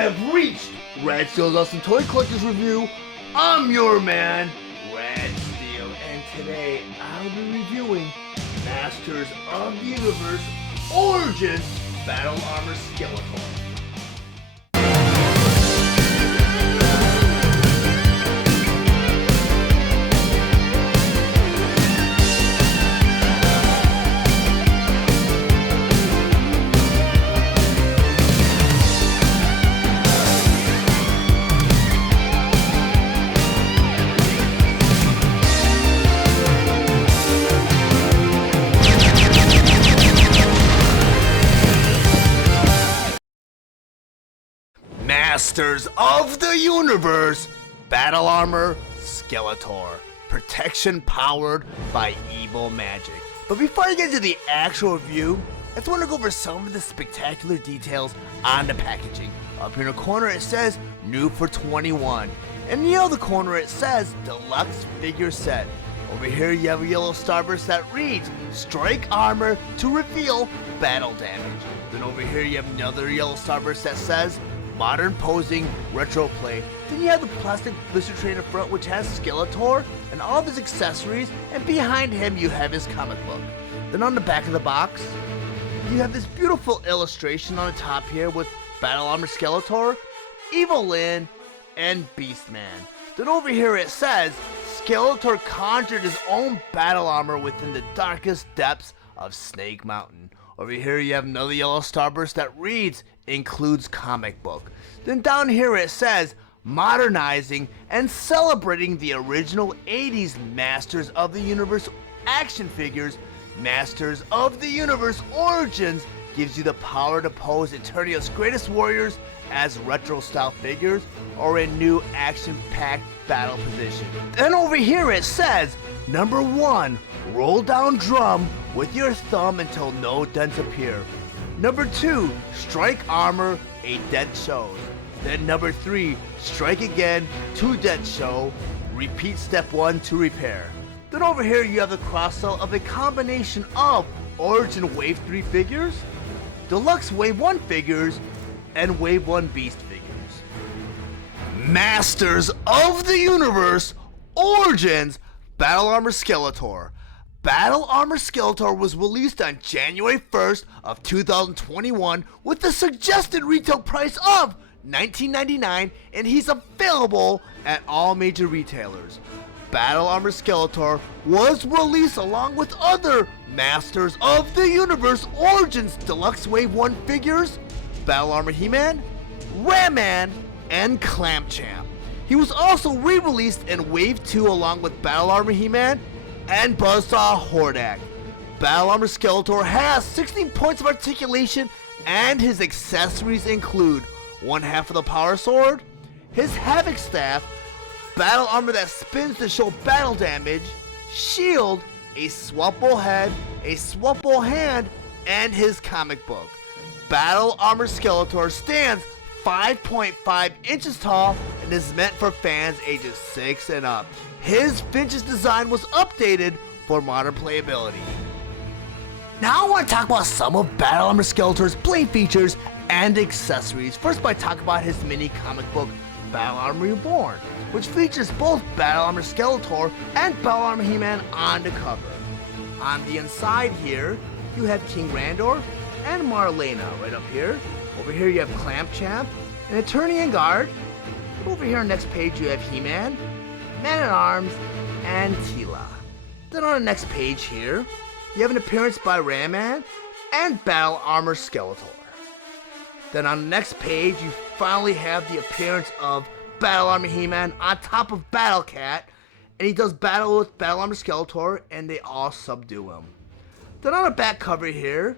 have reached Red Steele's Awesome Toy Collectors Review. I'm your man, Red Steele, and today I'll be reviewing Masters of the Universe Origins Battle Armor Skeletor. Masters of the Universe Battle Armor Skeletor. Protection powered by evil magic. But before I get into the actual review, I just want to go over some of the spectacular details on the packaging. Up here in the corner it says new for 21. And near the corner it says Deluxe figure set. Over here you have a yellow starburst that reads strike armor to reveal battle damage. Then over here you have another yellow starburst that says modern posing retro play. Then you have the plastic blister tray in the front which has Skeletor and all of his accessories, and behind him you have his comic book. Then on the back of the box you have this beautiful illustration on the top here with Battle Armor Skeletor, Evil Lyn, and Beastman. Then over here it says Skeletor conjured his own battle armor within the darkest depths of Snake Mountain. Over here you have another yellow starburst that reads includes comic book. Then down here it says modernizing and celebrating the original 80s Masters of the Universe action figures. Masters of the Universe Origins gives you the power to pose Eternia's greatest warriors as retro style figures or in new action packed battle position. Then over here it says number 1, roll down drum with your thumb until no dents appear. Number 2, strike armor, a dent shows. Then number 3, strike again, 2 dents show. Repeat step 1 to repair. Then over here you have the cross sell of a combination of Origin Wave 3 figures, Deluxe Wave 1 figures, and Wave 1 Beast figures. Masters of the Universe Origins Battle Armor Skeletor. Battle Armor Skeletor was released on January 1st of 2021 with the suggested retail price of $19.99, and he's available at all major retailers. Battle Armor Skeletor was released along with other Masters of the Universe Origins Deluxe Wave 1 figures, Battle Armor He-Man, Ram-Man, and Clamp-Champ. He was also re-released in Wave 2 along with Battle Armor He-Man and Buzzsaw Hordak. Battle Armor Skeletor has 16 points of articulation, and his accessories include 1/2 of the Power Sword, his Havoc Staff, battle armor that spins to show battle damage, shield, a swappable head, a swappable hand, and his comic book. Battle Armor Skeletor stands 5.5 inches tall and is meant for fans ages 6 and up. His vintage design was updated for modern playability. Now I want to talk about some of Battle Armor Skeletor's blade features and accessories. First by talking about his mini comic book Battle Armor Reborn, which features both Battle Armor Skeletor and Battle Armor He-Man on the cover. On the inside here, you have King Randor and Marlena right up here. Over here you have Clamp-Champ, an Eternian Guard. Over here on the next page you have He-Man, Man-at-Arms, and Tila. Then on the next page here, you have an appearance by Ram-Man and Battle Armor Skeletor. Then on the next page, you finally have the appearance of Battle Armor He-Man on top of Battle Cat, and he does battle with Battle Armor Skeletor, and they all subdue him. Then on the back cover here,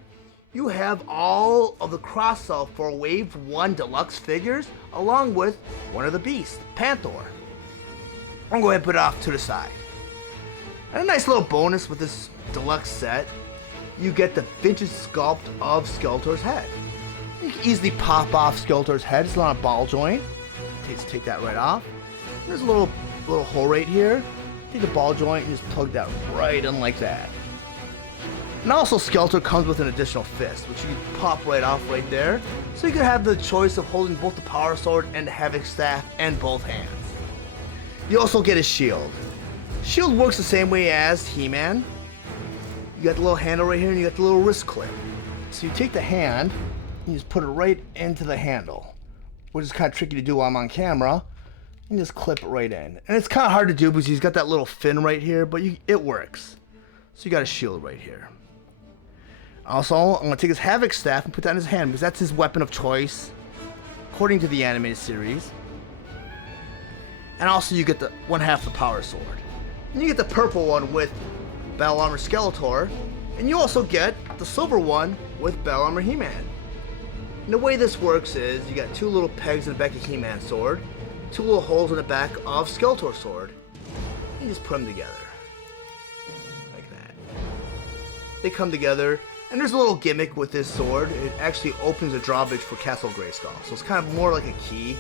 you have all of the cross-sell for Wave 1 Deluxe figures, along with one of the Beasts, Panther. I'm going to go ahead and put it off to the side. And a nice little bonus with this Deluxe set, you get the vintage sculpt of Skeletor's head. You can easily pop off Skeletor's head. It's not a ball joint. Just take that right off. There's a little hole right here. Take the ball joint and just plug that right in like that. And also Skeletor comes with an additional fist, which you can pop right off right there. So you can have the choice of holding both the Power Sword and the Havoc Staff in both hands. You also get a shield. Shield works the same way as He-Man. You got the little handle right here and you got the little wrist clip. So you take the hand, and you just put it right into the handle, which is kind of tricky to do while I'm on camera. And just clip it right in. And it's kind of hard to do because he's got that little fin right here, but it works. So you got a shield right here. Also, I'm going to take his Havoc Staff and put that in his hand because that's his weapon of choice, according to the animated series. And also you get the one half the Power Sword. And you get the purple one with Battle Armor Skeletor. And you also get the silver one with Battle Armor He-Man. And the way this works is you got two little pegs in the back of He-Man's sword, two little holes in the back of Skeletor's sword. You just put them together. Like that. They come together. And there's a little gimmick with this sword. It actually opens a drawbridge for Castle Grayskull. So it's kind of more like a key.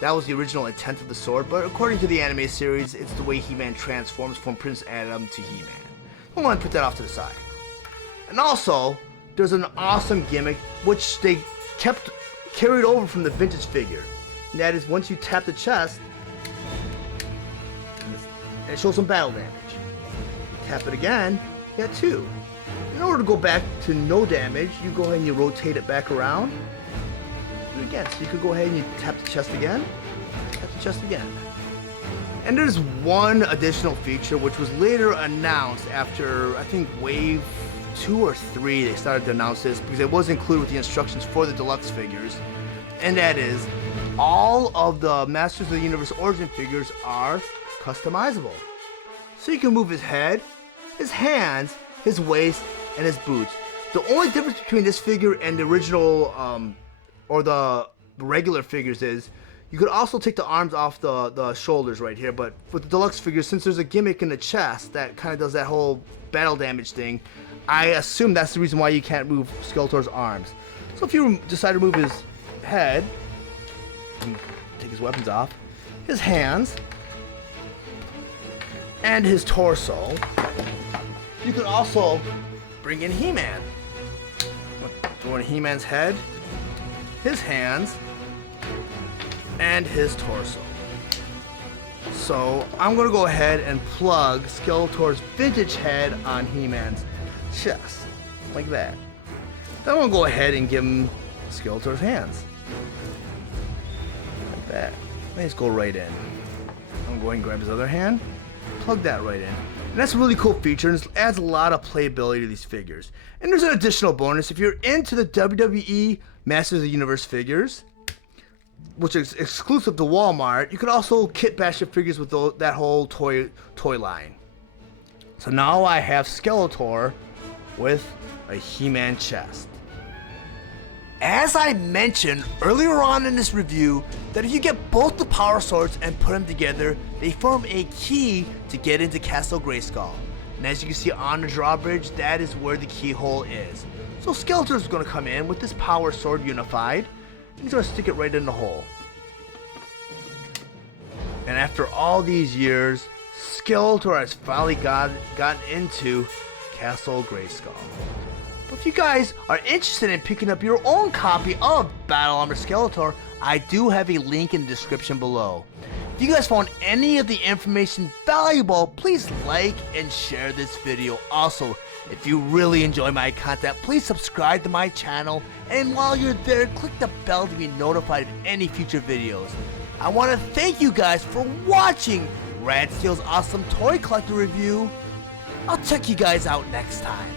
That was the original intent of the sword, but according to the anime series, it's the way He-Man transforms from Prince Adam to He-Man. I want to put that off to the side. And also, there's an awesome gimmick which they carried over from the vintage figure. And that is once you tap the chest, and it shows some battle damage. Tap it again, you got 2. In order to go back to no damage, you go ahead and you rotate it back around. Do it again. So you could go ahead and you tap the chest again, tap the chest again. And there's one additional feature which was later announced after, I think, Wave 2 or 3 they started to announce this because it was included with the instructions for the Deluxe figures. And that is, all of the Masters of the Universe Origin figures are customizable. So you can move his head, his hands, his waist, and his boots. The only difference between this figure and the original, or the regular figures is, you could also take the arms off the shoulders right here, but with the Deluxe figures, since there's a gimmick in the chest that kind of does that whole battle damage thing, I assume that's the reason why you can't move Skeletor's arms. So if you decide to move his head, take his weapons off, his hands, and his torso, you could also bring in He-Man. Throw in He-Man's head, his hands, and his torso. So I'm going to go ahead and plug Skeletor's vintage head on He-Man's chest, like that. Then I'm going to go ahead and give him Skeletor's hands, like that. Let me just go right in. I'm going to go ahead and grab his other hand, plug that right in. And that's a really cool feature, and it adds a lot of playability to these figures. And there's an additional bonus. If you're into the WWE Masters of the Universe figures, which is exclusive to Walmart, you could also kit bash your figures with that whole toy line. So now I have Skeletor with a He-Man chest. As I mentioned earlier on in this review, that if you get both the Power Swords and put them together, they form a key to get into Castle Grayskull. And as you can see on the drawbridge, that is where the keyhole is. So Skeletor is going to come in with this Power Sword unified, and he's going to stick it right in the hole. And after all these years, Skeletor has finally gotten into Castle Grayskull. If you guys are interested in picking up your own copy of Battle Armor Skeletor, I do have a link in the description below. If you guys found any of the information valuable, please like and share this video. Also, if you really enjoy my content, please subscribe to my channel, and while you're there, click the bell to be notified of any future videos. I want to thank you guys for watching Rad Steele's awesome toy collector review. I'll check you guys out next time.